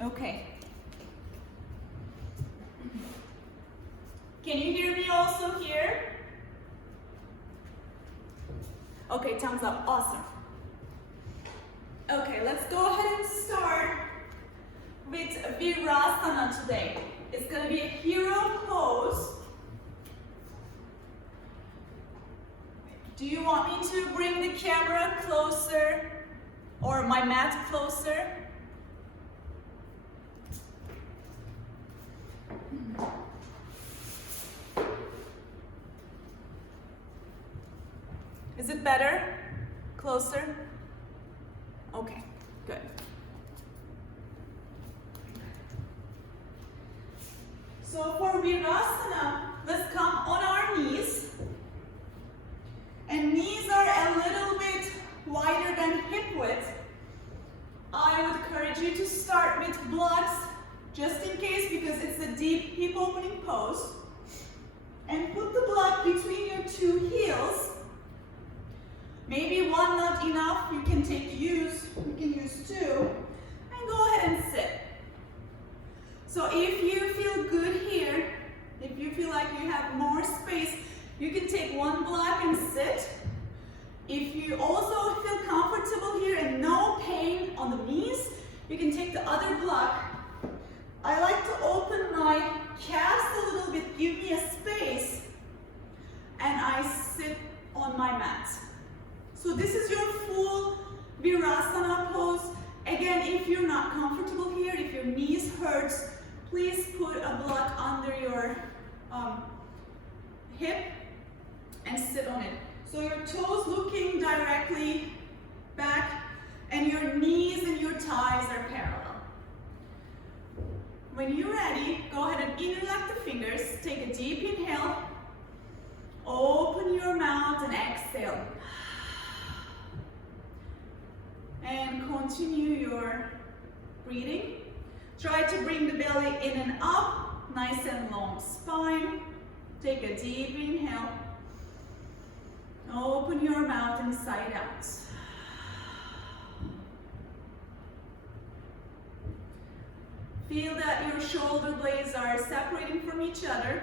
Okay. Can you hear me also here? Okay, thumbs up, awesome. Okay, let's go ahead and start with Virasana today. It's gonna be a hero pose. Do you want me to bring the camera closer or my mat closer? Is it better? Closer? Okay, good. So for Virasana, let's come on our knees. And knees are a little bit wider than hip width. I would encourage you to start with blocks just in case because it's a deep hip opening pose. And put the block between your two heels. Maybe one not enough, you can use two. And go ahead and sit. So if you feel good here, if you feel like you have more space, you can take one block and sit. If you also feel comfortable here and no pain on the knees, you can take the other block. I like to open my calves a little bit, give me a space, and I sit on my mat. So this is your full Virasana pose. Again, if you're not comfortable here, if your knees hurts, please put a block under your hip and sit on it. So your toes looking directly back and your knees and your thighs are parallel. When you're ready, go ahead and interlock the fingers. Take a deep inhale. Open your mouth and exhale. And continue your breathing. Try to bring the belly in and up. Nice and long spine. Take a deep inhale. Open your mouth and side out. Feel that your shoulder blades are separating from each other.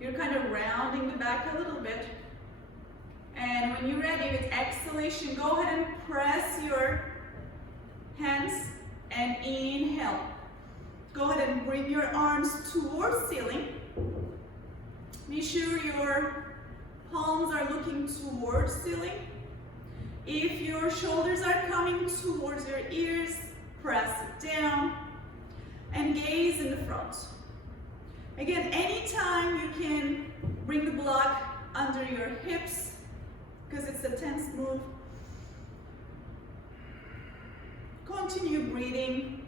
You're kind of rounding the back a little bit. And when you're ready with exhalation, go ahead and press your hands and inhale. Go ahead and bring your arms towards ceiling. Be sure your palms are looking towards ceiling. If your shoulders are coming towards your ears, press it down and gaze in the front. Again, anytime you can bring the block under your hips because it's a tense move. Continue breathing.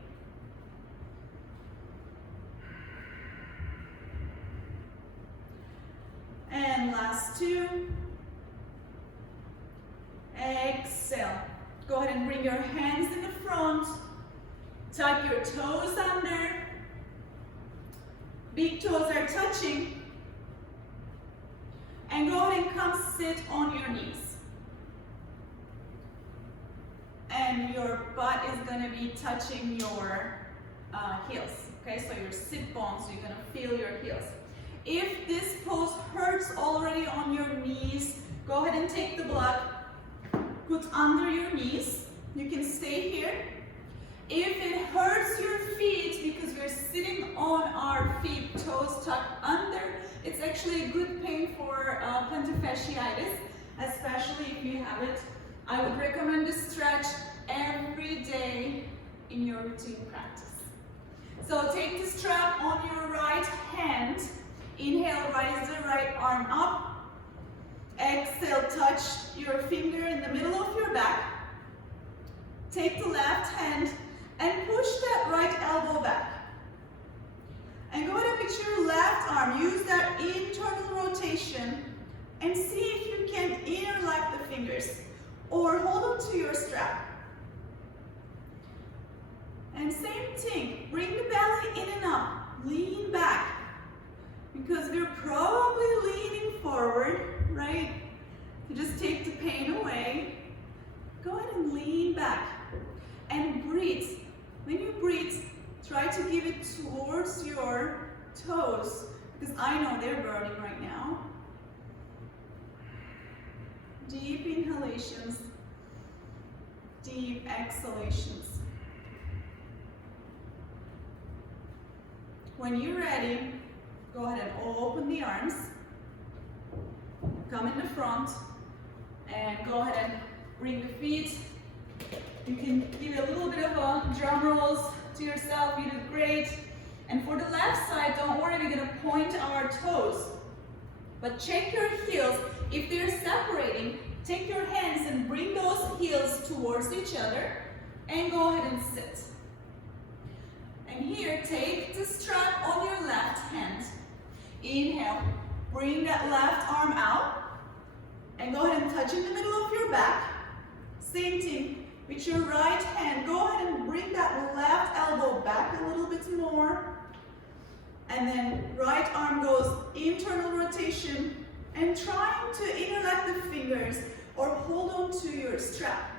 And last two. Exhale. Go ahead and bring your hands in the front. Tuck your toes under. Big toes are touching. And go ahead and come sit on your knees. And your butt is going to be touching your heels. Okay, so your sit bones, you're going to feel your heels. If this pose hurts already on your knees, go ahead and take the block, put under your knees. You can stay here. If it hurts your feet because we're sitting on our feet, toes tucked under, it's actually a good pain for plantar fasciitis, especially if you have it. I would recommend this stretch every day in your routine practice. So take the strap on your right hand. Inhale, rise the right arm up. Exhale, touch your finger in the middle of your back. Take the left hand and push that right elbow back. And go ahead and picture your left arm. Use that internal rotation and see if you can interlock the fingers or hold on to your strap. And same thing, bring the belly in and up, lean back. Because we're probably leaning forward, right? To just take the pain away. Go ahead and lean back and breathe. When you breathe, Try to give it towards your toes, because I know they're burning right now. Deep inhalations, deep exhalations. When you're ready, go ahead and open the arms. Come in the front and go ahead and bring the feet. You can give a little bit of a drum rolls to yourself. You did great. And for the left side, don't worry, we're gonna point our toes. But check your heels. If they're separating, take your hands and bring those heels towards each other and go ahead and sit. And here, take the strap on your left hand. Inhale, bring that left arm out and go ahead and touch in the middle of your back. Same thing with your right hand. Go ahead and bring that left elbow back a little bit more. And then right arm goes internal rotation and trying to interlock the fingers or hold on to your strap.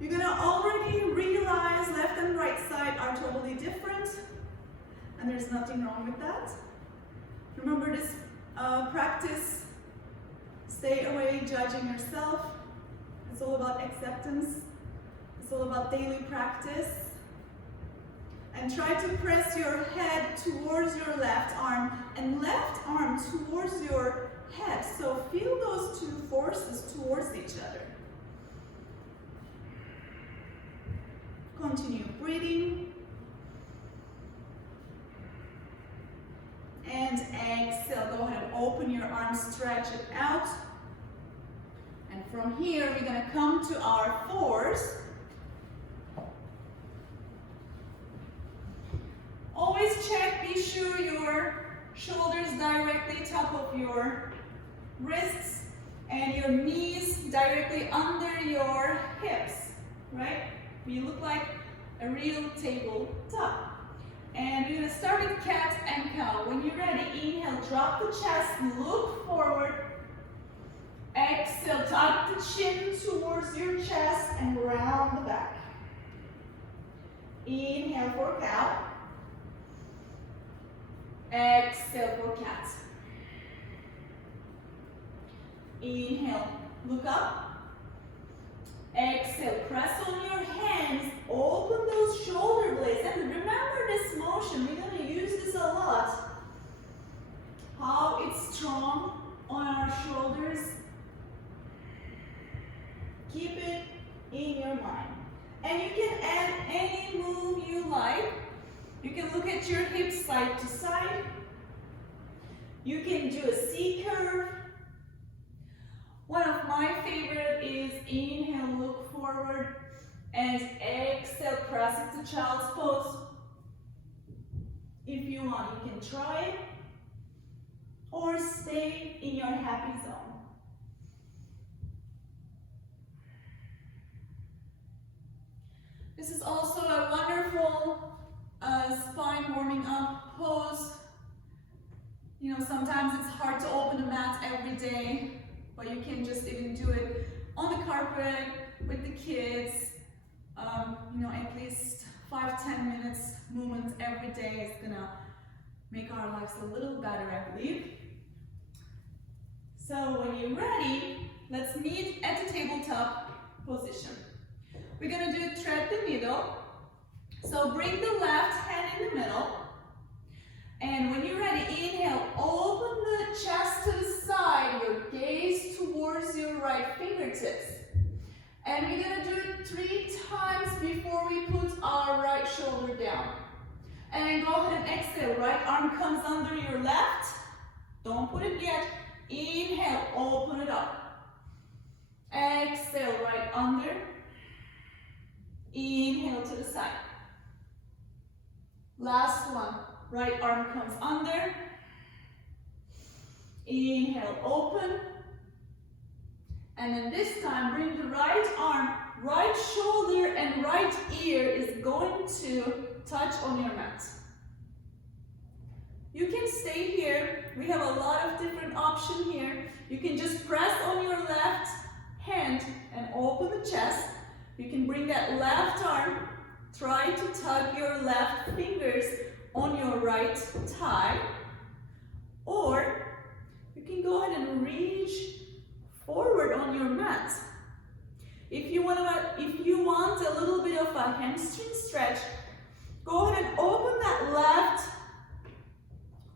You're gonna already realize left and right side are totally different, and there's nothing wrong with that. Remember this practice, stay away judging yourself. It's all about acceptance. It's all about daily practice. And try to press your head towards your left arm and left arm towards your head. So feel those two forces towards each other. Continue breathing. And exhale. Go ahead and open your arms, stretch it out. And from here, we're going to come to our fours. Always check, be sure your shoulders directly top of your wrists and your knees directly under your hips, right? You look like a real tabletop. And we're gonna start with cat and cow. When you're ready, inhale, drop the chest, look forward. Exhale, tuck the chin towards your chest and round the back. Inhale for cow. Exhale for cat. Inhale, look up. Exhale, press on your hands, open those shoulder blades. And remember this motion, we're going to use this a lot. How it's strong on our shoulders. Keep it in your mind. And you can add any move you like. You can look at your hips side to side. You can do a C curve. One of my favorite is inhale, look forward, and exhale, press it to child's pose. If you want, you can try it, or stay in your happy zone. This is also a wonderful spine warming up pose. You know, sometimes it's hard to open a mat every day, but you can just even do it on the carpet with the kids. You know, at least 5-10 minutes movement every day is gonna make our lives a little better, I believe. So when you're ready, let's meet at the tabletop position. We're gonna do thread the needle. So bring the left hand in the middle. And when you're ready, inhale, open the chest to the side, your gaze towards your right fingertips. And we're gonna do it 3 times before we put our right shoulder down. And go ahead and exhale, right arm comes under your left. Don't put it yet. Inhale, open it up. Exhale, right under. Inhale to the side. Last one. Right arm comes under. Inhale, open. And then this time, bring the right arm, right shoulder and right ear is going to touch on your mat. You can stay here. We have a lot of different options here. You can just press on your left hand and open the chest. You can bring that left arm try to tug your left fingers on your right thigh, or you can go ahead and reach forward on your mat. If you want a little bit of a hamstring stretch, go ahead and open that left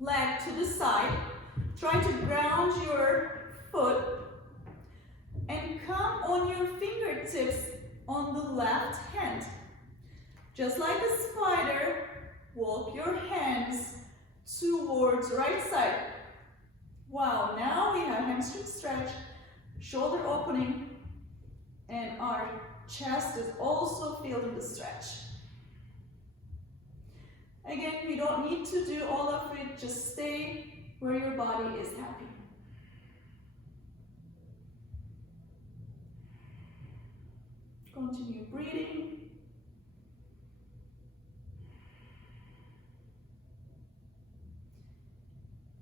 leg to the side. Try to ground your foot and come on your fingertips on the left hand. Just like a spider, walk your hands towards right side. Wow, now we have hamstring stretch, shoulder opening, and our chest is also feeling the stretch. Again, you don't need to do all of it, just stay where your body is happy. Continue breathing.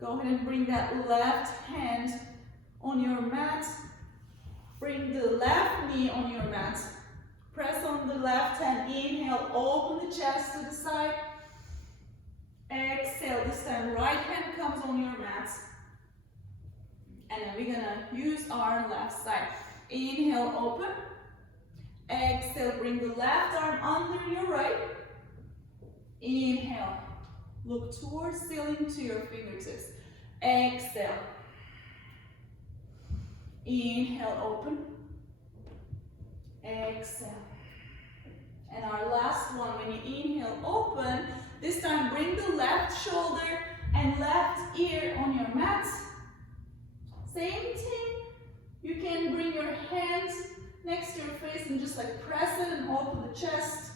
Go ahead and bring that left hand on your mat. Bring the left knee on your mat. Press on the left hand. Inhale, open the chest to the side. Exhale, this time right hand comes on your mat. And then we're gonna use our left side. Inhale, open. Exhale, bring the left arm under your right. Inhale, look towards ceiling to your fingertips. Exhale. Inhale, open. Exhale. And our last one, when you inhale, open, this time bring the left shoulder and left ear on your mat. Same thing, you can bring your hands next to your face and just like press it and open the chest,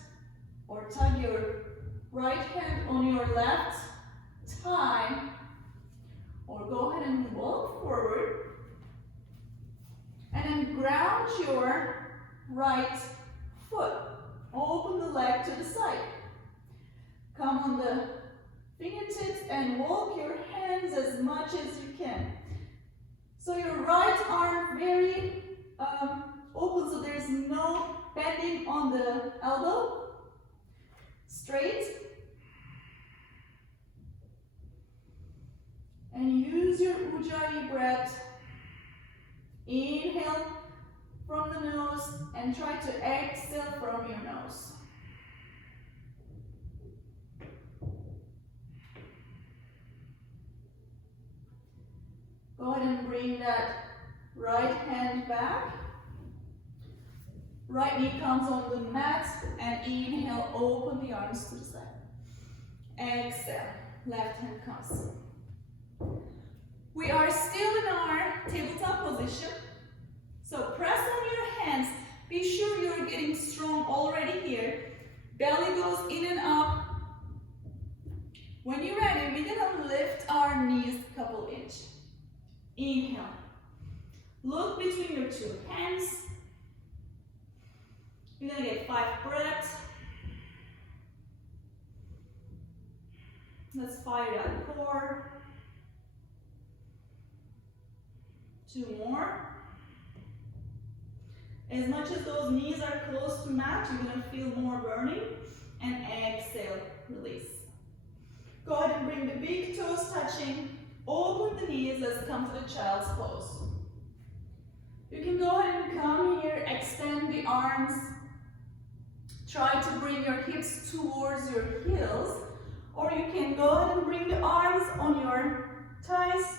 or tug your right hand on your left thigh, or go ahead and walk forward and then ground your right foot. Open the leg to the side. Come on the fingertips and walk your hands as much as you can. So your right arm very open, so there's no bending on the elbow. Straight. And use your Ujjayi breath. Inhale from the nose and try to exhale from your nose. Go ahead and bring that right hand back. Right knee comes on the mat and inhale, open the arms to the side. Exhale, left hand comes. We are still in our tabletop position. So press on your hands. Be sure you're getting strong already here. Belly goes in and up. When you're ready, we're gonna lift our knees a couple inches. Inhale. Look between your two hands. You're gonna get 5 breaths. Let's fire that core. 2 more. As much as those knees are close to mat, you're gonna feel more burning. And exhale, release. Go ahead and bring the big toes touching. Open the knees, let's come to the child's pose. You can go ahead and come here, extend the arms. Try to bring your hips towards your heels, or you can go ahead and bring the arms on your thighs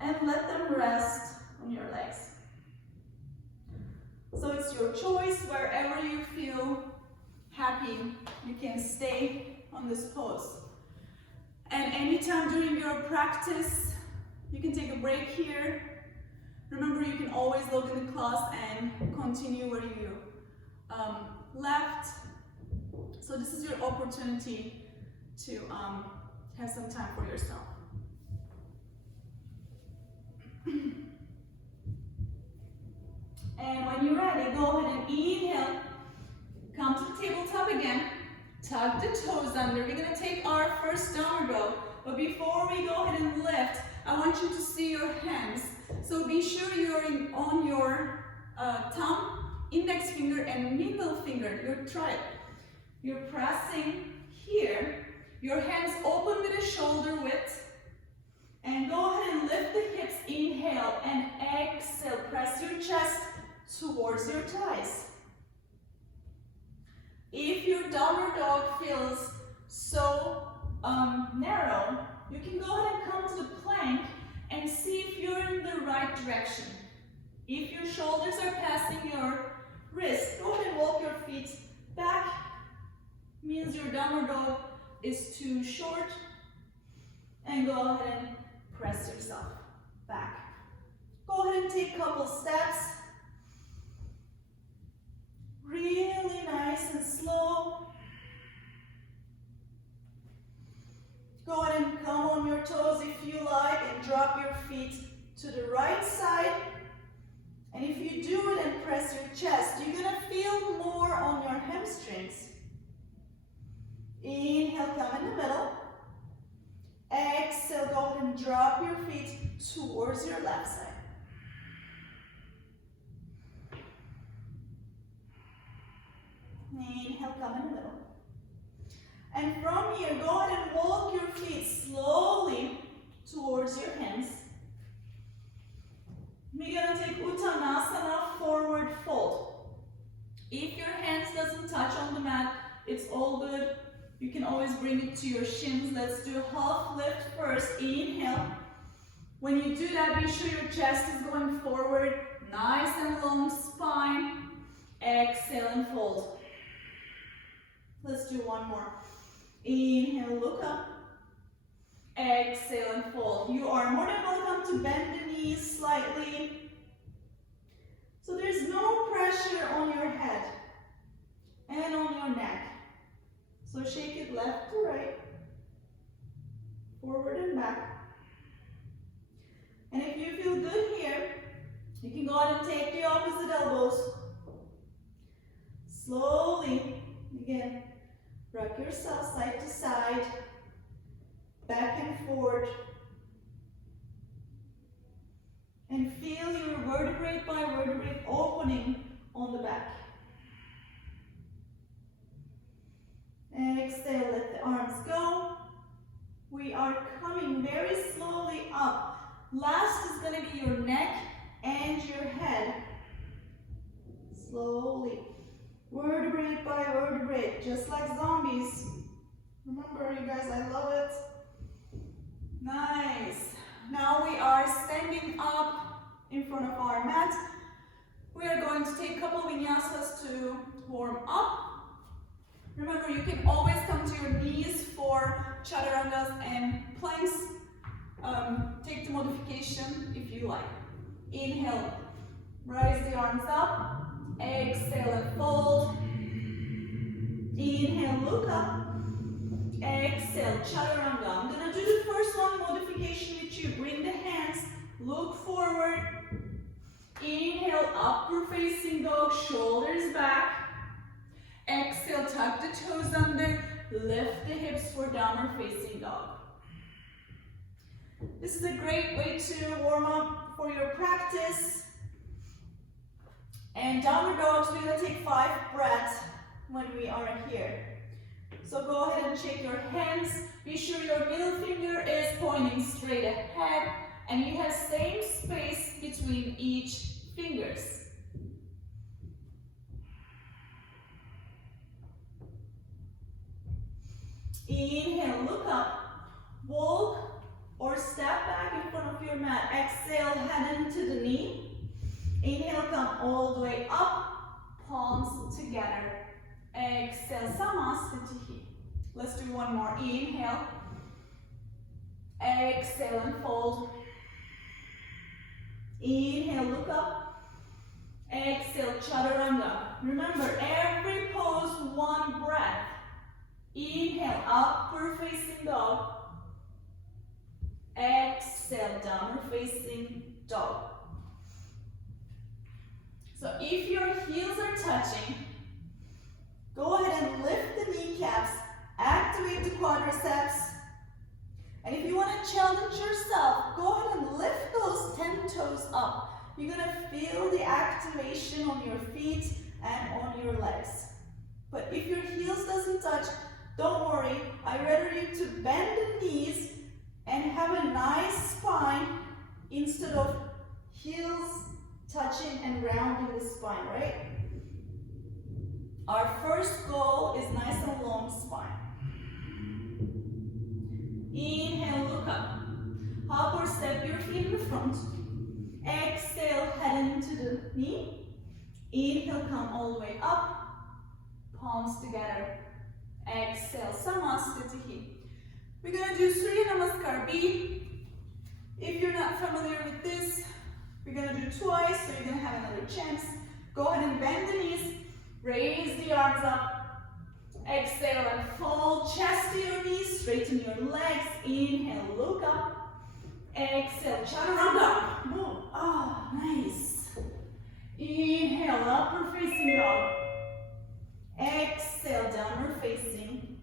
and let them rest on your legs. So it's your choice, wherever you feel happy, you can stay on this pose. And anytime during your practice, you can take a break here. Remember, you can always look in the class and continue where you left. So this is your opportunity to have some time for yourself. And when you're ready, go ahead and inhale. Come to the tabletop again. Tuck the toes under. We're going to take our first downward dog. But before we go ahead and lift, I want you to see your hands. So be sure you're on your thumb, index finger, and middle finger, your trike. You're pressing here. Your hands open with the shoulder width. And go ahead and lift the hips. Inhale and exhale. Press your chest towards your thighs. If your downward dog feels so narrow, you can go ahead and come to the plank and see if you're in the right direction. If your shoulders are passing your wrist, go ahead and walk your feet back. Means your downward dog is too short. And go ahead and press yourself back. Go ahead and take a couple steps. Really nice and slow. Go ahead and come on your toes if you like and drop your feet to the right side. And if you do it and press your chest, you're gonna feel more on your hamstrings. Inhale, come in the middle. Exhale, go ahead and drop your feet towards your left side. Inhale, come in the middle. And from here, go ahead and walk your feet slowly towards your hands. We're gonna take Uttanasana, forward fold. If your hands doesn't touch on the mat, it's all good. You can always bring it to your shins. Let's do a half lift first. Inhale. When you do that, be sure your chest is going forward. Nice and long spine. Exhale and fold. Let's do one more. Inhale, look up. Exhale and fold. You are more than welcome to bend the knees slightly. So there's no pressure on your head and on your neck. So shake it left to right, forward and back. And if you feel good here, you can go ahead and take the opposite elbows. Slowly, again, rock yourself side to side, back and forward. And feel your vertebrae by vertebrae opening on the back. Exhale, let the arms go. We are coming very slowly up. Last is going to be your neck and your head. Slowly. Vertebrae by vertebrae, just like zombies. Remember, you guys, I love it. Nice. Now we are standing up in front of our mat. We are going to take a couple vinyasas to warm up. Remember, you can always come to your knees for chaturangas and planks. Take the modification if you like. Inhale, rise the arms up. Exhale and fold. Inhale, look up. Exhale, chaturanga. I'm gonna do the first one, modification with you. Bring the hands, look forward. Inhale, upward facing dog, shoulders back. Exhale, tuck the toes under, lift the hips for downward facing dog. This is a great way to warm up for your practice. And downward dogs, we're going to take 5 breaths when we are here. So go ahead and shake your hands. Be sure your middle finger is pointing straight ahead and you have same space between each fingers. Inhale, look up, walk or step back in front of your mat. Exhale, head into the knee. Inhale, come all the way up, palms together. Exhale, Samasthiti. Let's do one more. Inhale, exhale and fold. Inhale, look up. Exhale, Chaturanga. Remember, every pose, one breath. Inhale, upward facing dog. Exhale, downward facing dog. So if your heels are touching, go ahead and lift the kneecaps, activate the quadriceps. And if you want to challenge yourself, go ahead and lift those 10 toes up. You're going to feel the activation on your feet and on your legs. But if your heels doesn't touch, don't worry. I'd rather you to bend the knees and have a nice spine instead of heels touching and rounding the spine, right? Our first goal is nice and long spine. Inhale, look up. Hop or step your feet in the front. Exhale, head into the knee. Inhale, come all the way up. Palms together. Exhale, Samasthiti. We're going to do Surya Namaskar B. If you're not familiar with this, we're going to do twice, so you're going to have another chance. Go ahead and bend the knees. Raise the arms up. Exhale and fold. Chest to your knees. Straighten your legs. Inhale, look up. Exhale, Chaturanga. Move. Oh, nice. Inhale, upward facing dog. Exhale, downward facing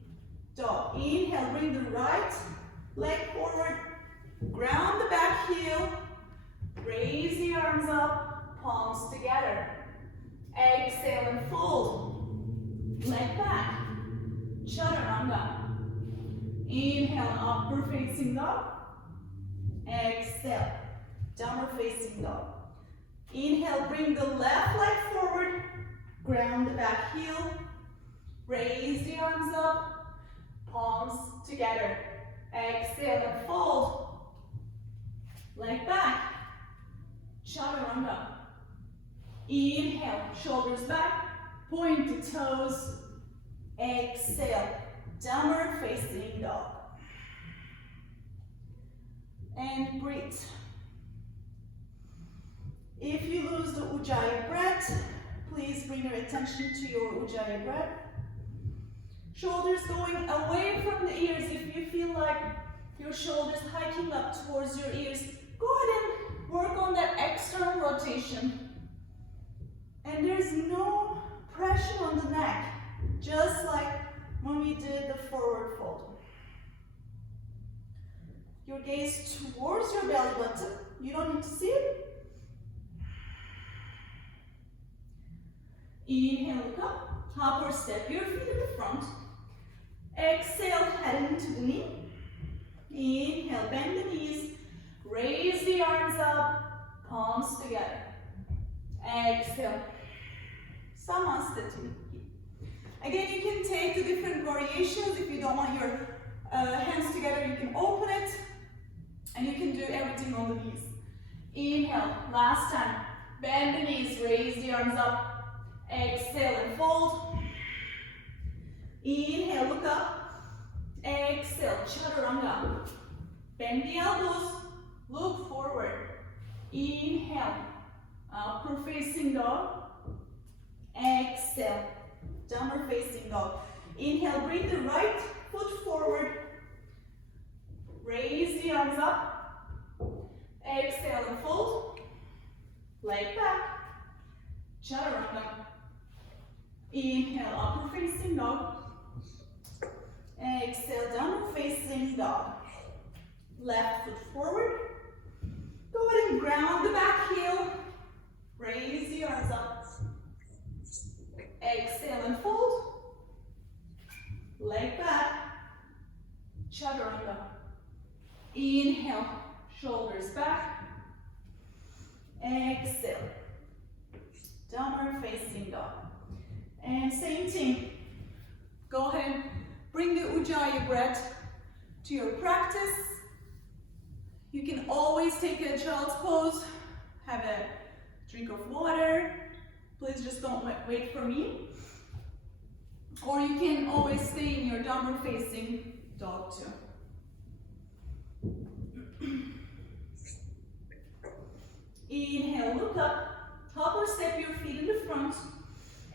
dog. Inhale, bring the right leg forward. Ground the back heel. Raise the arms up. Palms together. Exhale and fold. Leg back. Chaturanga. Inhale, upward facing dog. Exhale, downward facing dog. Inhale, bring the left leg forward. Ground the back heel. Raise the arms up. Palms together. Exhale and fold. Leg back. Chaturanga. Inhale, shoulders back. Point the toes. Exhale, downward facing dog. And breathe. If you lose the Ujjayi breath, please bring your attention to your Ujjayi breath. Shoulders going away from the ears. If you feel like your shoulders hiking up towards your ears, go ahead and work on that external rotation. And there's no pressure on the neck, just like when we did the forward fold. Your gaze towards your belly button. You don't need to see it. Inhale, look up. Hop or step your feet in the front. Exhale, head into the knee. Inhale, bend the knees. Raise the arms up. Palms together. Exhale. Samasthiti. Again, you can take the different variations. If you don't want your hands together, you can open it. And you can do everything on the knees. Inhale, last time. Bend the knees, raise the arms up. Exhale and fold. Inhale, look up. Exhale, Chaturanga. Bend the elbows, look forward. Inhale, upward facing dog. Exhale, downward facing dog. Inhale, bring the right foot forward. Raise the arms up. Exhale and fold. Leg back. Chaturanga. Inhale, upward facing dog. Exhale, downward facing dog. Left foot forward. Go ahead and ground the back heel. Raise the arms up. Exhale and fold. Leg back. Chaturanga. Inhale, shoulders back. Exhale, downward facing dog. And same thing. Go ahead, bring the Ujjayi breath to your practice. You can always take a child's pose, have a drink of water. Please just don't wait for me. Or you can always stay in your downward facing dog too. Inhale, look up. Hop or step your feet in the front.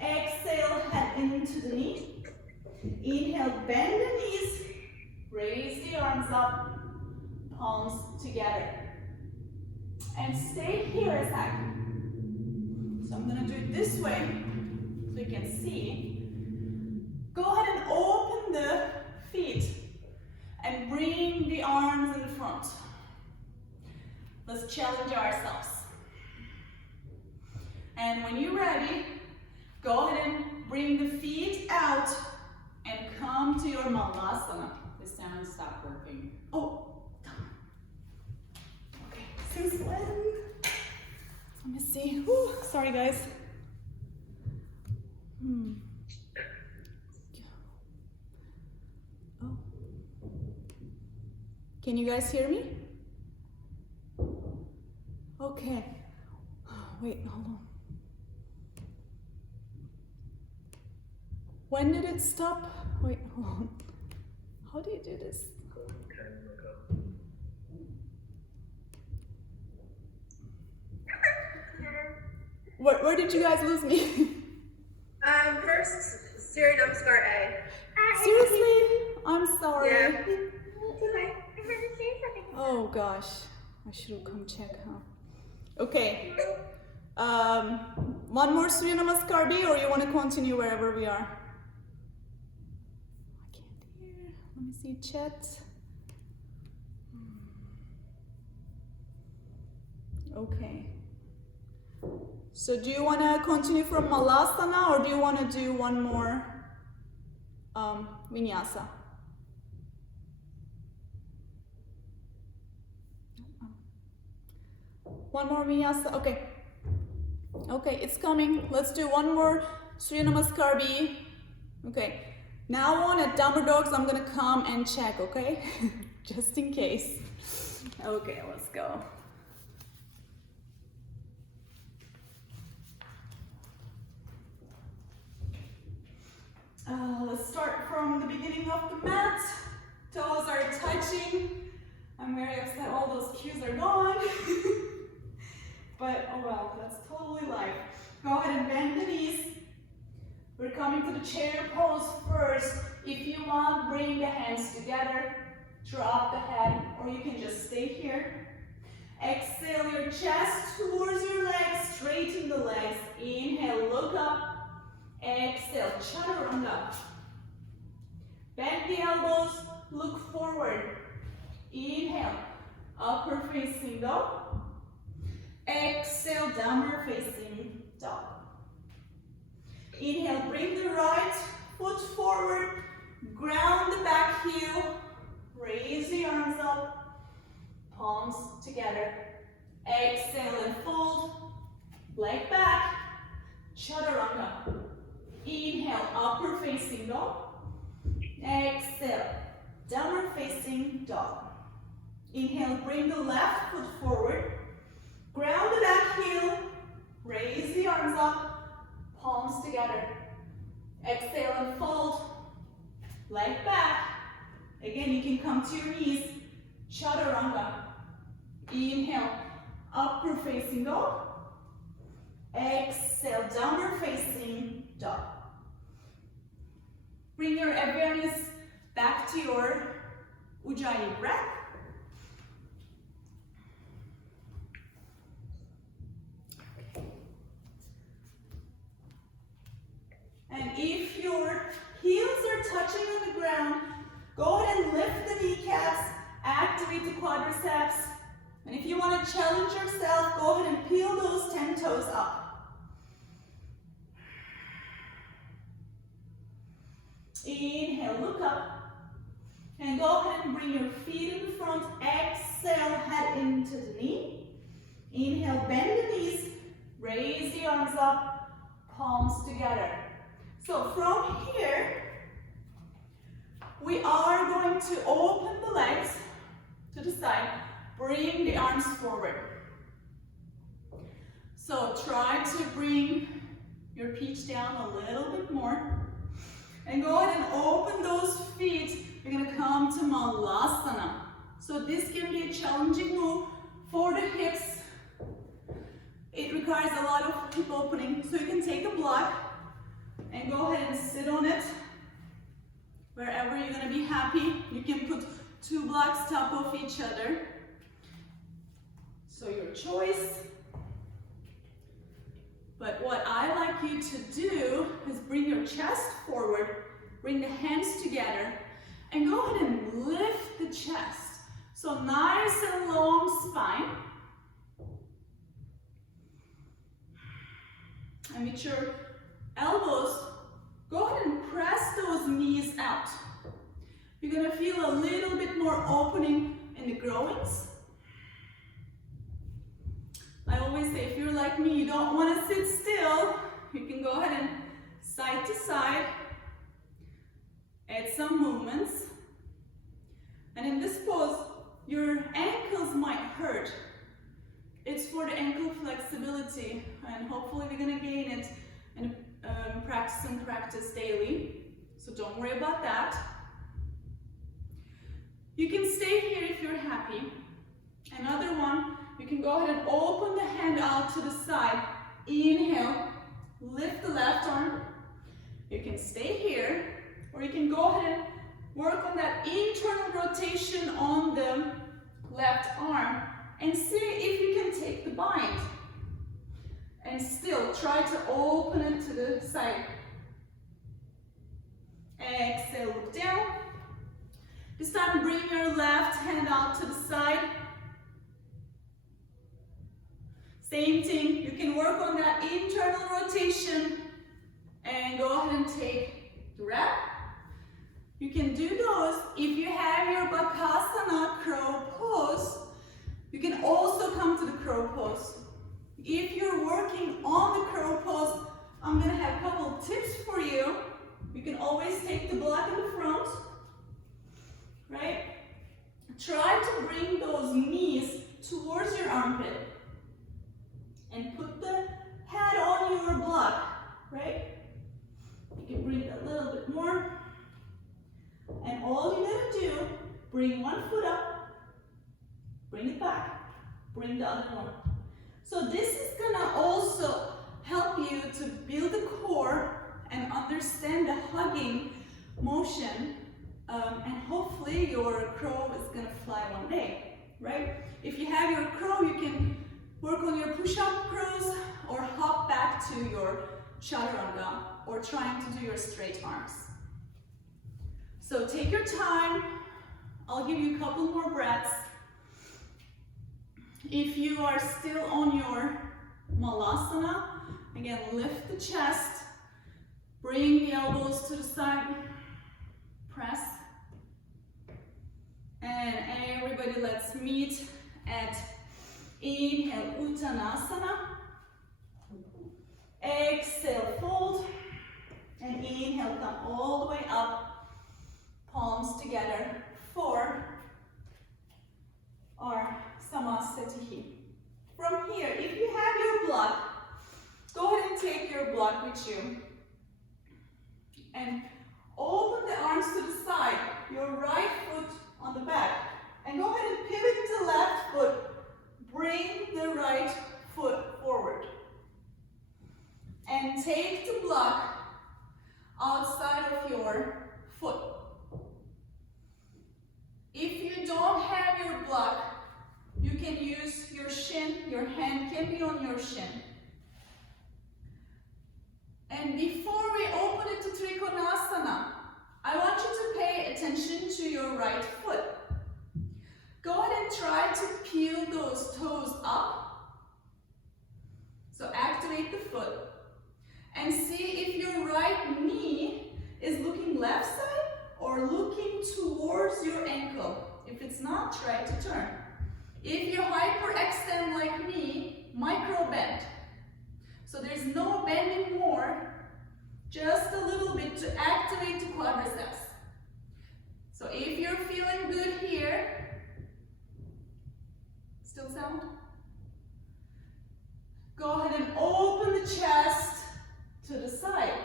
Exhale, head into the knee. Inhale, bend the knees. Raise the arms up. Palms together. And stay here a second. So I'm going to do it this way so you can see. Go ahead and open the feet and bring the arms in front. Let's challenge ourselves. And when you're ready, Go ahead and bring the feet out and come to your Malasana. The sound stopped working. Oh, okay, since when? Let me see. Whew, sorry guys. Oh. Can you guys hear me? Okay. Wait, hold on. When did it stop? Wait, hold on. How do you do this? Where did you guys lose me? First, Surya Namaskar A. Seriously? I'm sorry. Yeah. Okay. Oh gosh, I should have come check, huh? Okay. One more Surya Namaskar B, or you want to continue wherever we are? I can't hear. Let me see chat. Okay. So do you want to continue from Malasana, or do you want to do one more Vinyasa? One more Vinyasa, okay. Okay, it's coming. Let's do one more Surya Namaskar B. Okay, now on at Downward Dogs, I'm gonna come and check, okay? Just in case. Okay, let's go. Let's start from the beginning of the mat. Toes are touching. I'm very upset all those cues are gone. But oh well, that's totally life. Go ahead and bend the knees. We're coming to the chair pose first. If you want, bring the hands together, drop the head, or you can just stay here. Exhale your chest towards your legs, straighten the legs. Inhale, look up. Exhale, chaturanga. Bend the elbows, look forward. Inhale, upper facing dog. Exhale, downward facing dog. Inhale, bring the right foot forward, ground the back heel, raise the arms up, palms together. Exhale and fold, leg back, chaturanga. Inhale, upper facing dog. Exhale, downward facing dog. Inhale, bring the left foot forward, ground the back heel, raise the arms up, palms together. Exhale and fold, leg back. Again, you can come to your knees, chaturanga. Inhale, upper facing dog. Exhale, downward facing dog. Bring your awareness back to your Ujjayi breath. And if your heels are touching on the ground, go ahead and lift the kneecaps, activate the quadriceps. And if you want to challenge yourself, go ahead and peel those 10 toes up. Inhale, look up. And go ahead and bring your feet in front. Exhale, head into the knee. Inhale, bend the knees. Raise the arms up, palms together. So from here, we are going to open the legs to the side. Bring the arms forward. So try to bring your peach down a little bit more. And go ahead and open those feet. You're going to come to Malasana. So this can be a challenging move for the hips. It requires a lot of hip opening. So you can take a block and go ahead and sit on it. Wherever you're going to be happy, you can put 2 blocks top of each other. So your choice. But what I like you to do is bring your chest forward, bring the hands together, and go ahead and lift the chest. So nice and long spine. And make sure elbows, go ahead and press those knees out. You're gonna feel a little bit more opening in the groins. I always say, if you're like me, you don't wanna sit still, you can go ahead and side to side, add some movements. And in this pose, your ankles might hurt. It's for the ankle flexibility, and hopefully we're gonna gain it and practice daily. So don't worry about that. You can stay here if you're happy. Another one, you can go ahead and open the hand out to the side. Inhale, lift the left arm. You can stay here, or you can go ahead and work on that internal rotation on the left arm and see if you can take the bind. And still try to open it to the side. Exhale, look down. This time bring your left hand out to the side. Same thing, you can work on that internal rotation and go ahead and take the rep. You can do those if you have your Bakasana crow pose. You can also come to the crow pose. If you're working on the crow pose, I'm gonna have a couple tips for you. You can always take the block in the front, right? Try to bring those knees towards your armpit and put the head on your block, right? You can bring it a little bit more. And all you gotta do, bring one foot up, bring it back, bring the other one. So this is gonna also help you to build the core and understand the hugging motion, and hopefully your crow is gonna fly one day, right? If you have your crow, you can work on your push-up crows or hop back to your chaturanga or trying to do your straight arms. So take your time. I'll give you a couple more breaths. If you are still on your Malasana, again, lift the chest, bring the elbows to the side, press. And everybody, let's meet at inhale, Uttanasana. Exhale, fold. And inhale, come all the way up, palms together for our Samasthiti. From here, if you have your block, go ahead and take your block with you. And open the arms to the side, your right foot on the back. And go ahead and pivot the left foot. Bring the right foot forward. And take the block outside of your foot. If you don't have your block, you can use your shin, your hand can be on your shin. And before we open it to Trikonasana, I want you to pay attention to your right foot. Go ahead and try to peel those toes up. So activate the foot. And see if your right knee is looking left side or looking towards your ankle. If it's not, try to turn. If you hyperextend like me, micro bend. So there's no bending more, just a little bit to activate the quadriceps. So if you're feeling good here, still sound? Go ahead and open the chest to the side.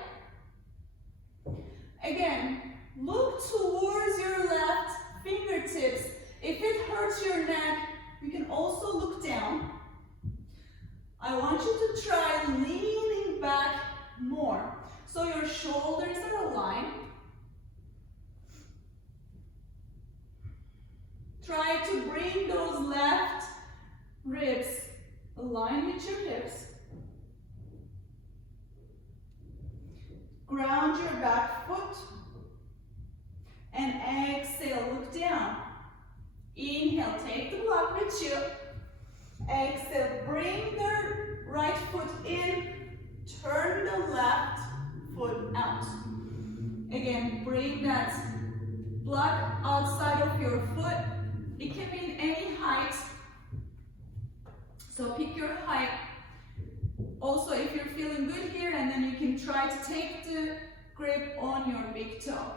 Again, look towards your left fingertips. If it hurts your neck, you can also look down. I want you to try leaning back more. So your shoulders are aligned. Try to bring those left ribs aligned with your hips. Ground your back foot. And exhale, look down. Inhale, take the block with you. Exhale, bring the right foot in, turn the left foot out. Again, bring that block outside of your foot. It can be in any height. So pick your height. Also, if you're feeling good here, and then you can try to take the grip on your big toe.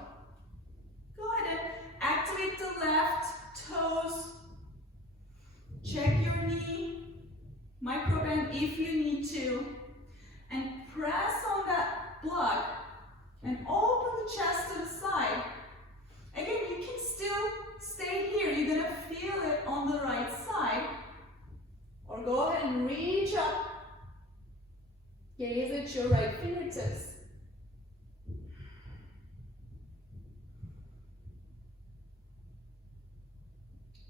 Go ahead and activate the left toes. Check your knee, micro bend if you need to, and press on that block and open the chest to the side. Again, you can still stay here. You're gonna feel it on the right side. Or go ahead and reach up. Gaze at your right fingertips.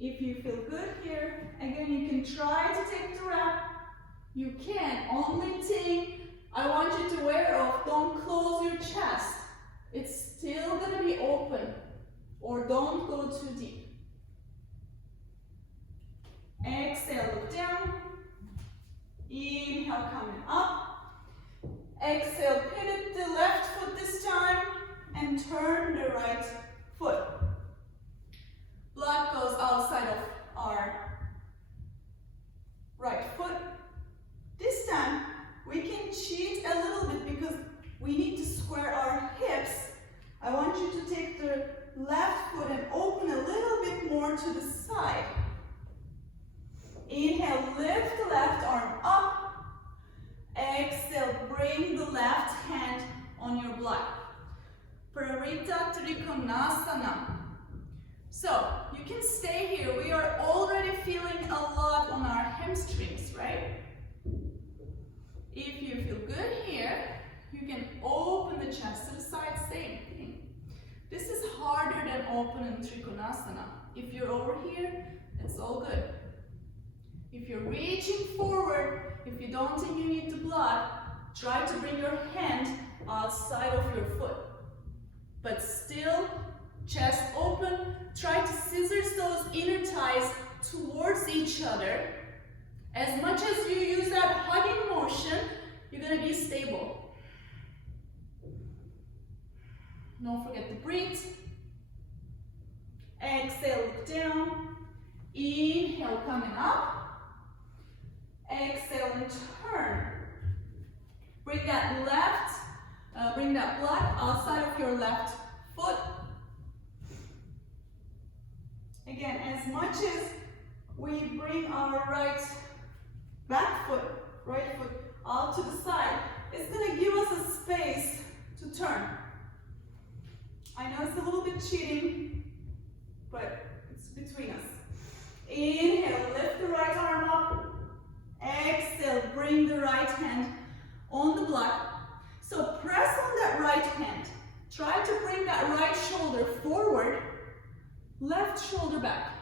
If you feel good here, again, you can try to take the wrap. You can. Only thing I want you to aware of, don't close your chest. It's still gonna be open. Or don't go too deep. Exhale, look down. Inhale, coming up. Exhale, pivot the left foot this time and turn the right foot. Blood goes outside of our right foot. This time, we can cheat a little bit because we need to square our hips. I want you to take the left foot and open a little bit more to the side. Inhale, lift the left arm up. Exhale, bring the left hand on your block. Parivrtta Trikonasana. So, you can stay here. We are already feeling a lot on our hamstrings, right? If you feel good here, you can open the chest to the side, same thing. This is harder than open in Trikonasana. If you're over here, it's all good. If you're reaching forward, if you don't think you need the block, try to bring your hand outside of your foot. But still, chest open, try to scissors those inner thighs towards each other. As much as you use that hugging motion, you're gonna be stable. Don't forget to breathe. Exhale, look down. Inhale, coming up. Exhale and turn. Bring that block outside of your left foot. Again, as much as we bring our right foot out to the side, it's gonna give us a space to turn. I know it's a little bit cheating, but it's between us. Inhale, lift the right arm up. Exhale, bring the right hand on the block. So press on that right hand. Try to bring that right shoulder forward, left shoulder back.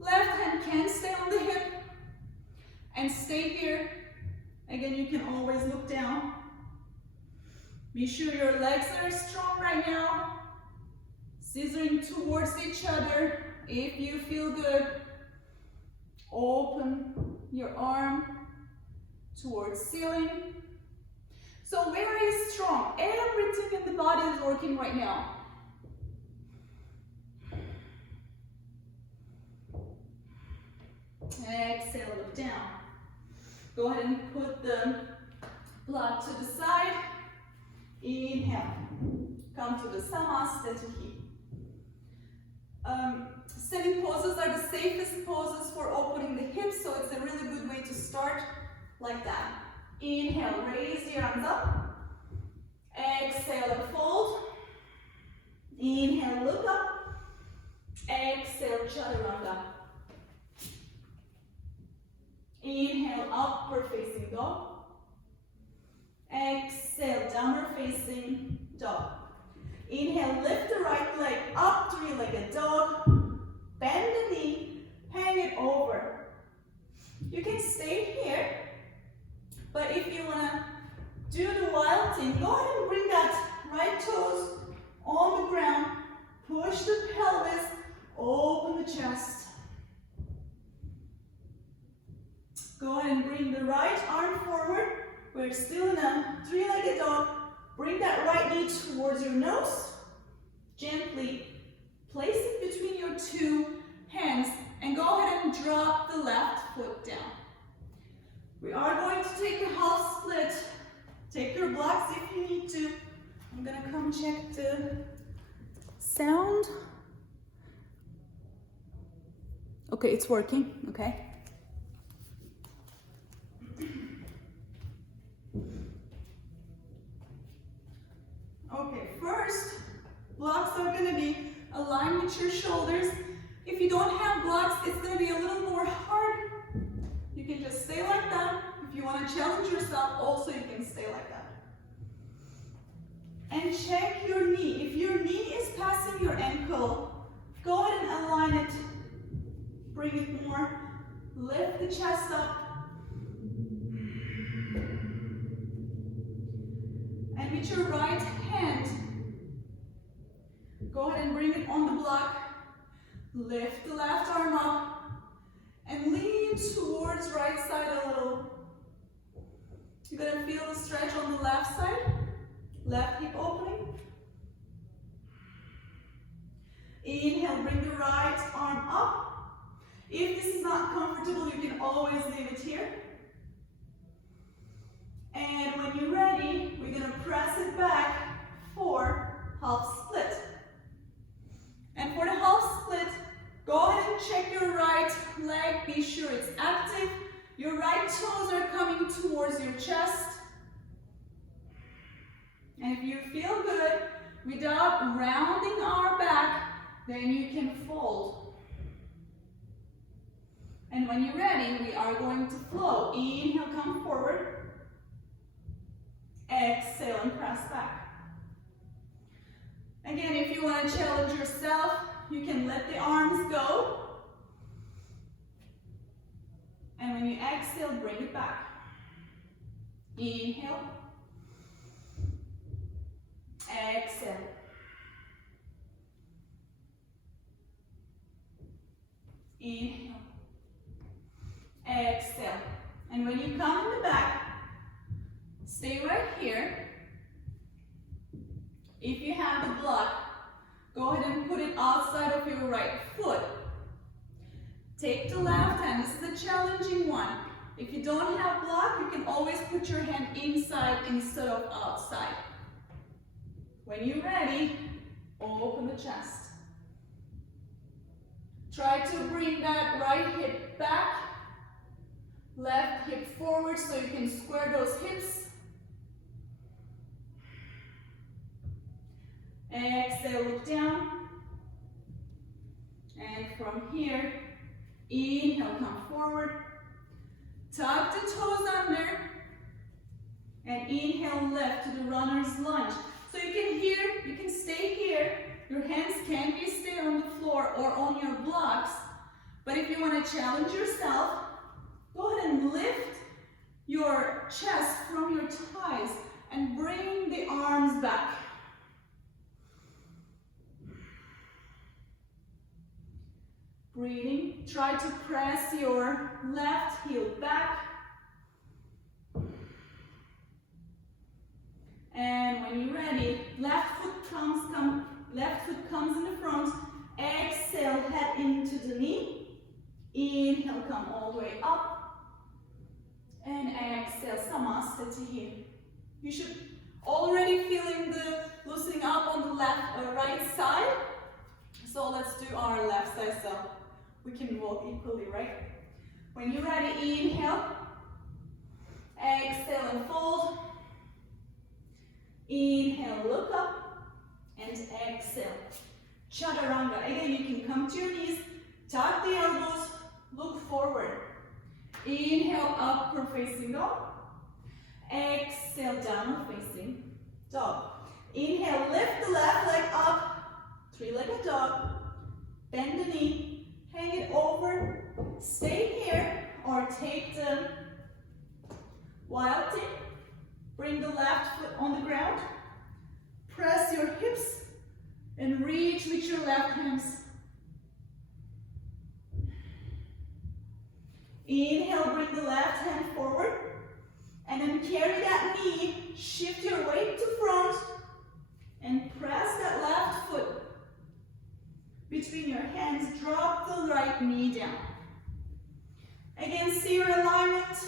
Left hand can stay on the hip and stay here. Again, you can always look down. Be sure your legs are strong right now. Scissoring towards each other. If you feel good, open your arm towards ceiling. So very strong. Everything in the body is working right now. Exhale, look down. Go ahead and put the blood to the side. Inhale. Come to the Samasthiti. Sitting poses are the safest poses for opening the hips, so it's a really good way to start like that. Inhale, raise the arms up. Exhale and fold. Inhale, look up. Exhale, chaturanga. Inhale, upward facing dog. Exhale, downward facing dog. Inhale, lift the right leg up, three-legged dog. Bend the knee, hang it over. You can stay here, but if you want to do the wild thing, go ahead and bring that right toes on the ground. Push the pelvis, open the chest. Go ahead and bring the right arm forward. We're still in a three-legged dog. Bring that right knee towards your nose. Gently place it between your two hands and go ahead and drop the left foot down. We are going to take a half split. Take your blocks if you need to. I'm gonna come check the sound. Okay, it's working, okay. Okay, first, blocks are gonna be aligned with your shoulders. If you don't have blocks, it's gonna be a little more hard. You can just stay like that. If you wanna challenge yourself, also you can stay like that. And check your knee. If your knee is passing your ankle, go ahead and align it. Bring it more. Lift the chest up. And with your right hand, go ahead and bring it on the block. Lift the left arm up and lean towards right side a little. You're gonna feel the stretch on the left side, left hip opening. Inhale, bring the right arm up. If this is not comfortable, you can always leave it here. And when you're ready, we're gonna press it back for half split. And for the half split, go ahead and check your right leg, be sure it's active. Your right toes are coming towards your chest. And if you feel good, without rounding our back, then you can fold. And when you're ready, we are going to flow. Inhale, come forward. Exhale and press back. Again, if you want to challenge yourself, you can let the arms go. And when you exhale, bring it back. Inhale. Exhale. Inhale. Exhale. And when you come in the back, stay right here. If you have the block, go ahead and put it outside of your right foot. Take the left hand. This is a challenging one. If you don't have block, you can always put your hand inside instead of outside. When you're ready, open the chest. Try to bring that right hip back, left hip forward so you can square those hips. Exhale, look down. And from here, inhale, come forward. Tuck the toes under. And inhale, lift to the runner's lunge. So you can stay here. Your hands can be stay on the floor or on your blocks. But if you want to challenge yourself, go ahead and lift your chest from your thighs and bring the arms back. Breathing. Try to press your left heel back. And when you're ready, left foot comes in the front. Exhale, head into the knee. Inhale, come all the way up. And exhale, Samasthiti here. You should already feeling the loosening up on the right side. So let's do our left side so we can walk equally, right? When you're ready, inhale. Exhale and fold. Inhale, look up. And exhale. Chaturanga. Again, you can come to your knees, tuck the elbows, look forward. Inhale, upward facing dog. Exhale, downward facing dog. Inhale, lift the left leg up, three-legged dog. Bend the knee, hang it over, stay here, or take the wild thing. Bring the left foot on the ground. Press your hips and reach with your left hands. Inhale, bring the left hand forward. And then carry that knee, shift your weight to front. between your hands, drop the right knee down. Again, see your alignment.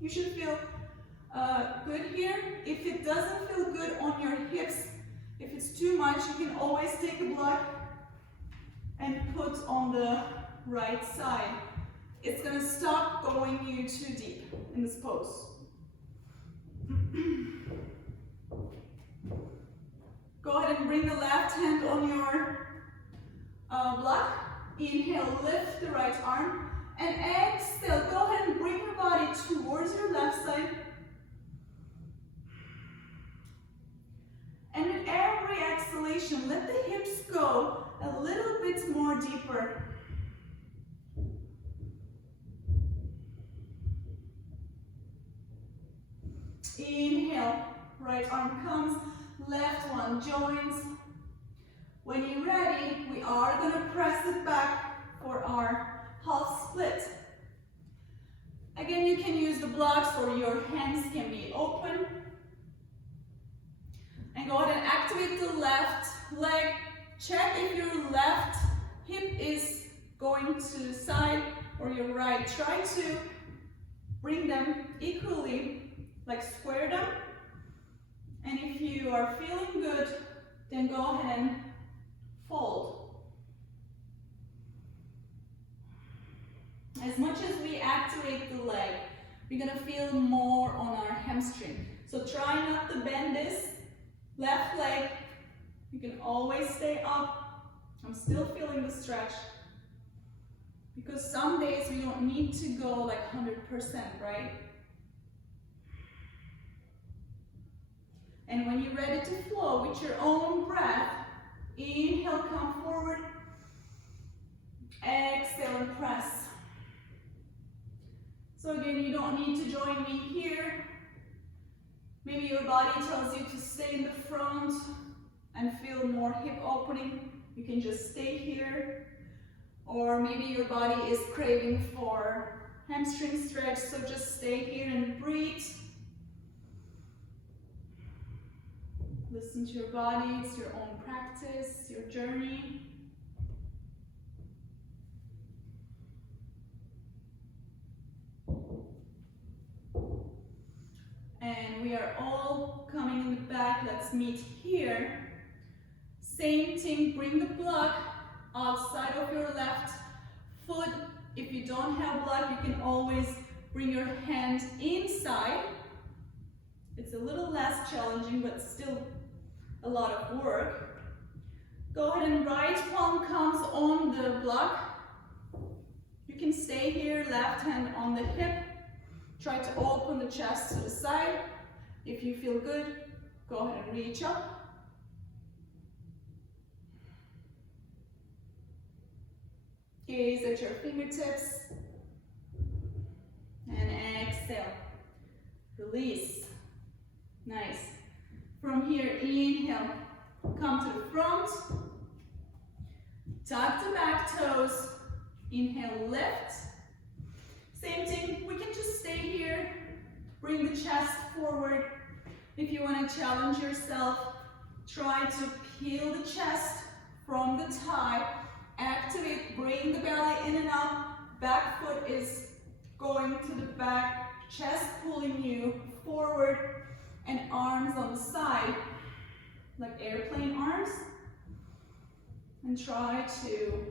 You should feel good here. If it doesn't feel good on your hips, if it's too much, you can always take a block and put on the right side. It's going to stop going you too deep in this pose. Go ahead and bring the left hand on your block. Inhale, lift the right arm. And exhale, go ahead and bring your body towards your left side. And with every exhalation, let the hips go a little bit more deeper. Inhale, right arm comes, left one joins. When you're ready, we are going to press it back for our half split. Again, you can use the blocks or your hands can be open. And go ahead and activate the left leg. Check if your left hip is going to the side or your right. Try to bring them equally, like square them. And if you are feeling good, then go ahead and fold. As much as we activate the leg, we're gonna feel more on our hamstring. So try not to bend this left leg. You can always stay up. I'm still feeling the stretch. Because some days we don't need to go like 100%, right? And when you're ready to flow with your own breath, inhale, come forward. Exhale and press. So again, you don't need to join me here. Maybe your body tells you to stay in the front and feel more hip opening. You can just stay here. Or maybe your body is craving for hamstring stretch, so just stay here and breathe. Listen to your body, it's your own practice, your journey. And we are all coming in the back. Let's meet here. Same thing, bring the block outside of your left foot. If you don't have block, you can always bring your hand inside. It's a little less challenging, but still a lot of work. Go ahead and right palm comes on the block. You can stay here, left hand on the hip. Try to open the chest to the side. If you feel good, go ahead and reach up. Gaze at your fingertips. And exhale. Release. Nice. From here, inhale. Come to the front. Tuck the back toes. Inhale, lift. Same thing, we can just stay here. Bring the chest forward. If you want to challenge yourself, try to peel the chest from the thigh. Activate, bring the belly in and up. Back foot is going to the back. Chest pulling you forward. And arms on the side, like airplane arms. And try to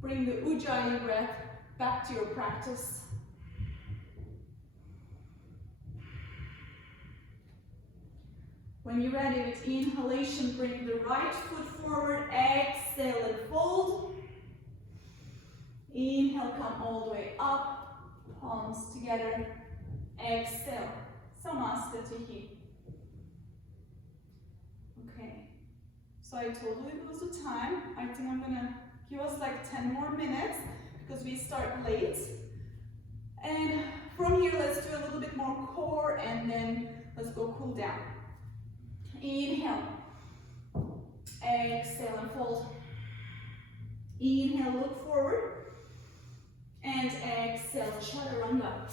bring the Ujjayi breath back to your practice. When you're ready with inhalation, bring the right foot forward, exhale and fold. Inhale, come all the way up, palms together, exhale, Samasthiti. Okay, so I totally lose the time. I think I'm gonna give us like 10 more minutes because we start late. And from here, let's do a little bit more core and then let's go cool down. Inhale, exhale and fold. Inhale, look forward, and exhale, chaturanga.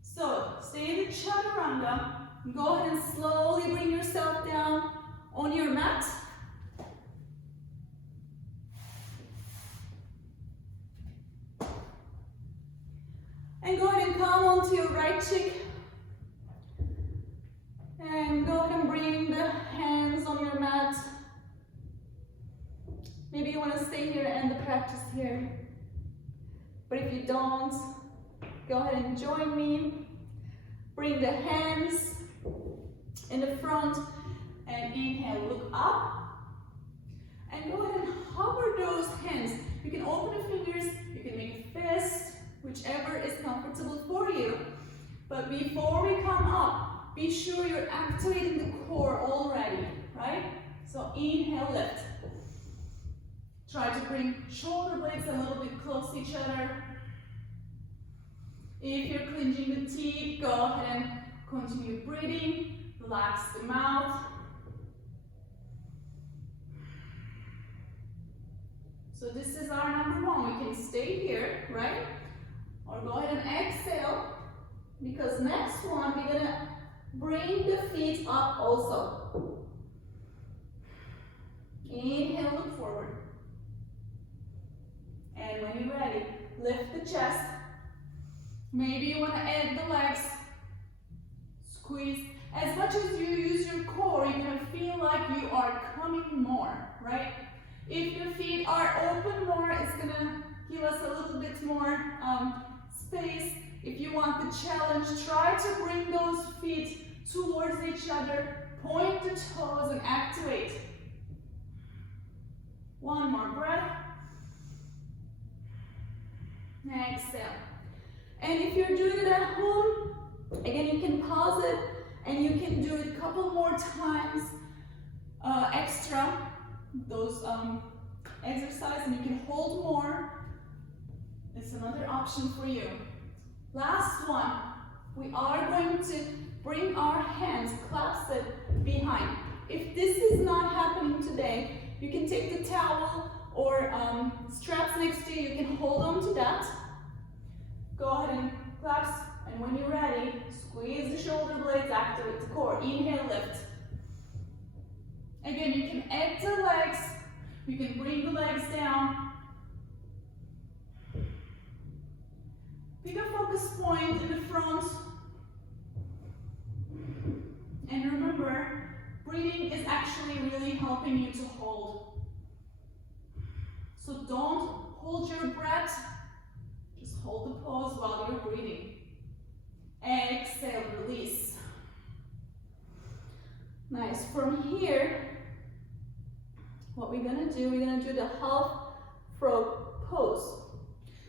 So, stay in the chaturanga. Go ahead and slowly bring yourself down on your mat. right cheek. And go ahead and bring the hands on your mat. Maybe you want to stay here and end the practice here. But if you don't, go ahead and join me. Bring the hands in the front and inhale, look up. And go ahead and hover those hands. You can open the fingers, you can make a fist, whichever is comfortable for you. But before we come up, be sure you're activating the core already, right? So inhale, lift. Try to bring shoulder blades a little bit close to each other. If you're clenching the teeth, go ahead and continue breathing. Relax the mouth. So this is our number one. We can stay here, right? Or go ahead and exhale, because next one we're gonna bring the feet up also. Inhale, look forward. And when you're ready, lift the chest. Maybe you want to add the legs. Squeeze. As much as you use your core, you're going to feel like you are coming more, right? If your feet are open more, it's going to give us a little bit more space. If you want the challenge, try to bring those feet towards each other. Point the toes and activate. One more breath. Exhale. And if you're doing it at home, again, you can pause it and you can do it a couple more times extra, those exercise, and you can hold more. It's another option for you. Last one, we are going to bring our hands, clasp it behind. If this is not happening today, you can take the towel or straps next to you, you can hold on to that. Go ahead and clasp, and when you're ready, squeeze the shoulder blades, activate the core. Inhale, lift. Again, you can add the legs, you can bring the legs down. Pick a focus point in the front. And remember, breathing is actually really helping you to hold. So don't hold your breath, just hold the pose while you're breathing. Exhale, release. Nice. From here, what we're gonna do the half frog pose.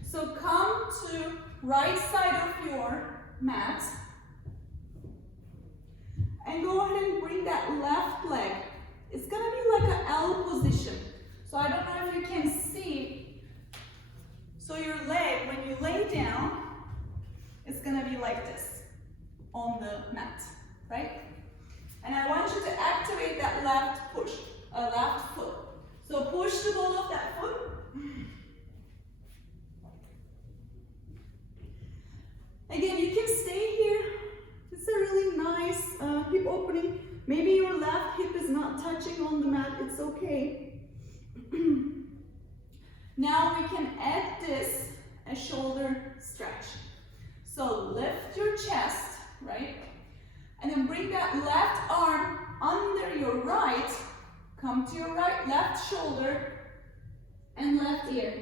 So come to right side of your mat and go ahead and bring that left leg. It's gonna be like an L position. So I don't know if you can see. So your leg, when you lay down, it's gonna be like this on the mat, right? And I want you to activate that left push, left foot. So push the ball of that foot. Again, you can stay here. It's a really nice hip opening. Maybe your left hip is not touching on the mat, it's okay. Now we can add this a shoulder stretch. So lift your chest, right? And then bring that left arm under your right. Come to your right, left shoulder and left ear.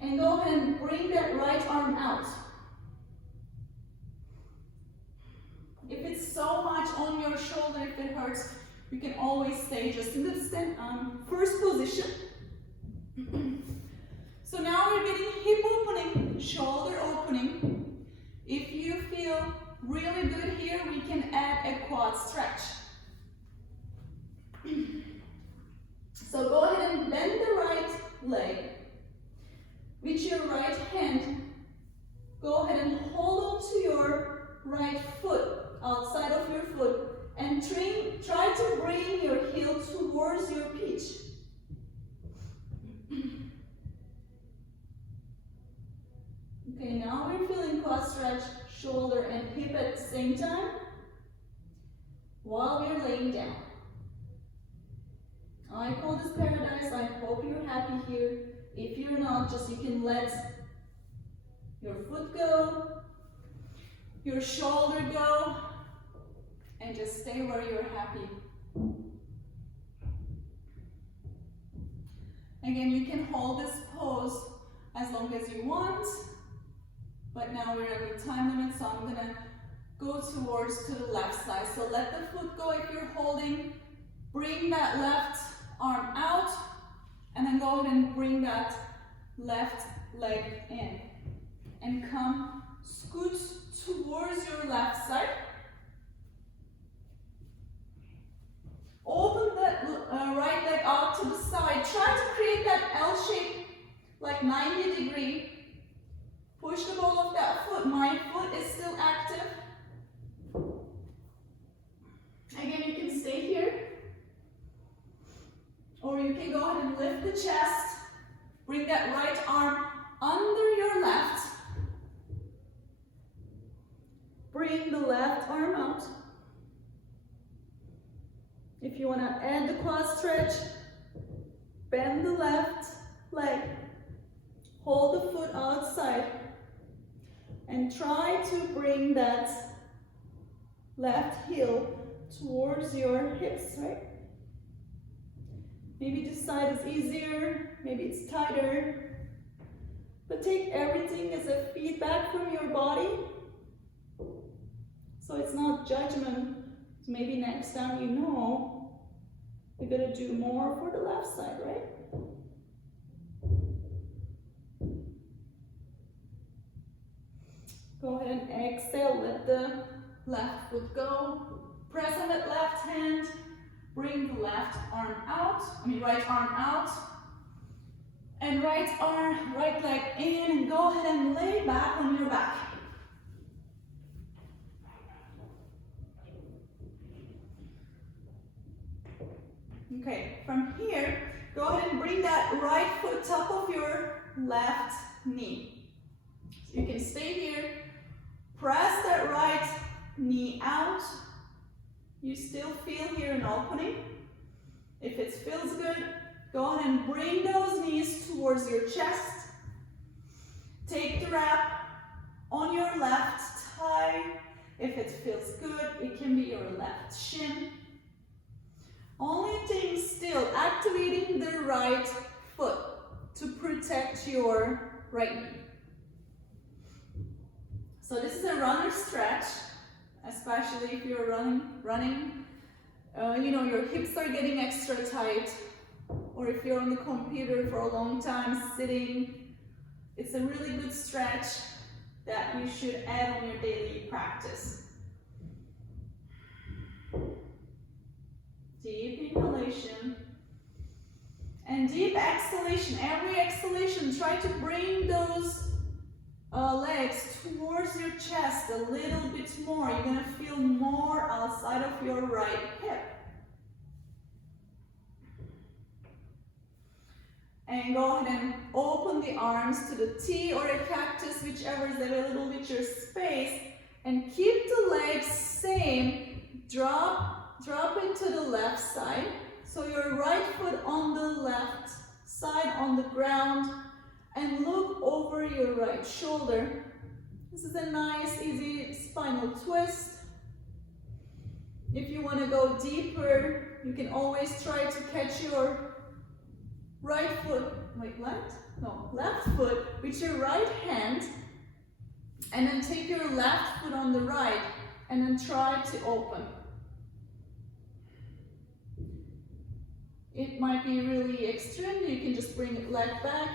And go ahead and bring that right arm out. If it's so much on your shoulder, if it hurts, you can always stay just in the first position. So now we're getting hip opening, shoulder opening. If you feel really good here, we can add a quad stretch. So go ahead and bend the right leg. With your right hand, go ahead and hold on to your right foot, outside of your foot, and try to bring your heel towards your pitch. Okay, now we're feeling quad stretch, shoulder and hip at the same time while we're laying down. I call this paradise. I hope you're happy here. If you're not, just you can let your foot go. your shoulder go, and just stay where you're happy. Again, you can hold this pose as long as you want, but now we're at the time limit, so I'm gonna go towards to the left side. So let the foot go if you're holding, bring that left arm out, and then go ahead and bring that left leg in. And come, scoot towards your left side. Open that right leg out to the side. Try to create that L shape, like 90 degree. Push the ball of that foot. My foot is still active. Again, you can stay here. Or you can go ahead and lift the chest. Bring that right arm under your left. Bring the left arm out. If you want to add the quad stretch, bend the left leg. Hold the foot outside. And try to bring that left heel towards your hips, right? Maybe this side is easier, maybe it's tighter. But take everything as a feedback from your body. So it's not judgment. So maybe next time you know, you're gonna do more for the left side, right? Go ahead and exhale, let the left foot go. Press on that left hand, bring the left arm out, right arm out. And right leg in, and go ahead and lay back on your back. Okay, from here, go ahead and bring that right foot top of your left knee. So you can stay here, press that right knee out. You still feel here an opening. If it feels good, go ahead and bring those knees towards your chest. Take the wrap on your left thigh. If it feels good, it can be your left shin. Only thing still, activating the right foot to protect your right knee. So this is a runner stretch, especially if you're running. Your hips are getting extra tight, or if you're on the computer for a long time sitting, it's a really good stretch that you should add on your daily practice. Deep inhalation and deep exhalation. Every exhalation, try to bring those legs towards your chest a little bit more. You're going to feel more outside of your right hip. And go ahead and open the arms to the T or a cactus, whichever is available with your space. And keep the legs same. Drop it to the left side. So your right foot on the left side on the ground. And look over your right shoulder. This is a nice, easy spinal twist. If you want to go deeper, you can always try to catch your left foot with your right hand, and then take your left foot on the right, and then try to open. It might be really extreme, you can just bring it leg back,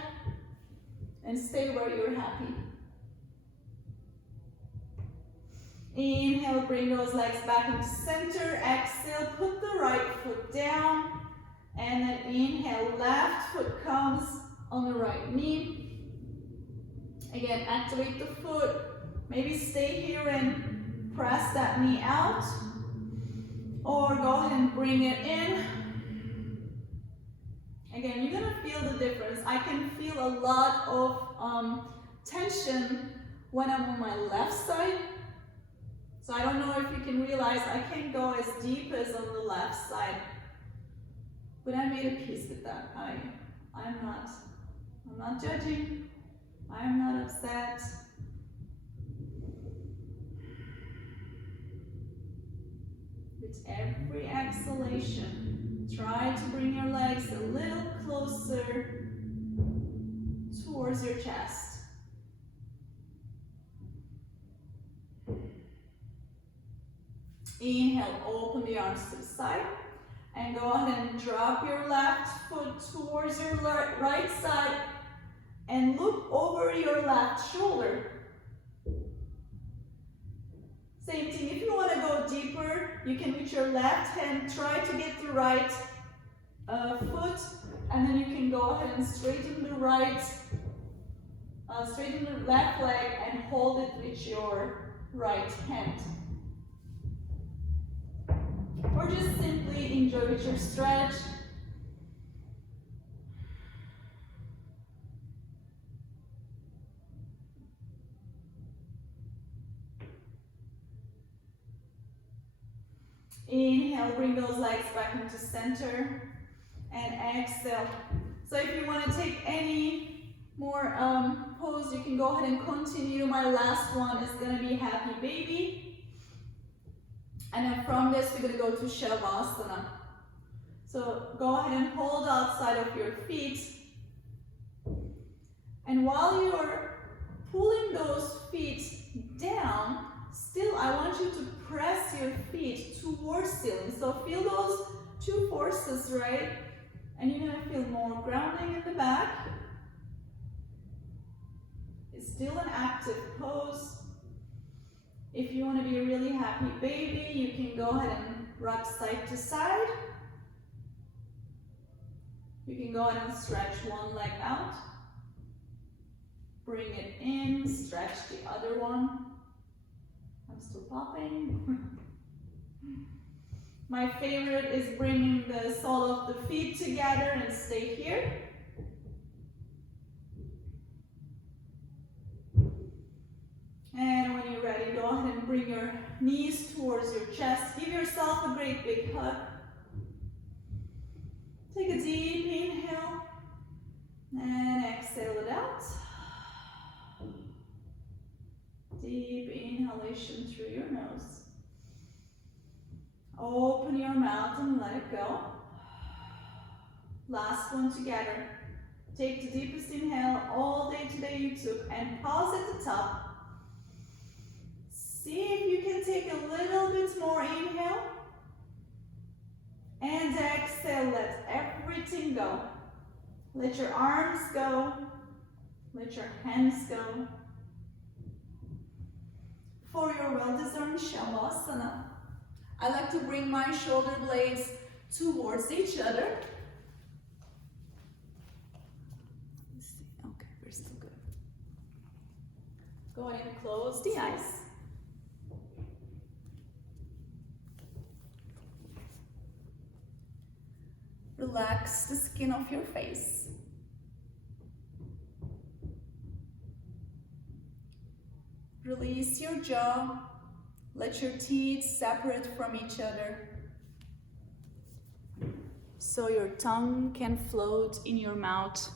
and stay where you're happy. Inhale, bring those legs back into center. Exhale, put the right foot down. And then inhale, left foot comes on the right knee. Again, activate the foot. Maybe stay here and press that knee out. Or go ahead and bring it in. Again, you're gonna feel the difference. I can feel a lot of tension when I'm on my left side. So I don't know if you can realize I can't go as deep as on the left side. But I made a peace with that. I'm not judging. I'm not upset. With every exhalation, try to bring your legs a little closer towards your chest. Inhale, open the arms to the side. And go ahead and drop your left foot towards your right side and look over your left shoulder. Same thing, if you want to go deeper, you can with your left hand try to get the right foot, and then you can go ahead and straighten the straighten the left leg and hold it with your right hand. Or just simply enjoy with your stretch. Inhale, bring those legs back into center. And exhale. So if you want to take any more pose, you can go ahead and continue. My last one is going to be Happy Baby. And then from this, we're going to go to Shavasana. So go ahead and hold outside of your feet. And while you're pulling those feet down, still I want you to press your feet towards ceiling. So feel those two forces, right? And you're going to feel more grounding in the back. It's still an active pose. If you want to be a really happy baby, you can go ahead and rock side to side. You can go ahead and stretch one leg out. Bring it in, stretch the other one. I'm still popping. My favorite is bringing the sole of the feet together and stay here. And when you're ready, go ahead and bring your knees towards your chest. Give yourself a great big hug. Take a deep inhale and exhale it out. Deep inhalation through your nose. Open your mouth and let it go. Last one together. Take the deepest inhale all day today you took and pause at the top. See if you can take a little bit more inhale. And exhale, let everything go. Let your arms go. Let your hands go. For your well-deserved Shavasana, I like to bring my shoulder blades towards each other. Let's see. Okay, we're still good. Go ahead and close the eyes. Relax the skin of your face. Release your jaw. Let your teeth separate from each other so your tongue can float in your mouth.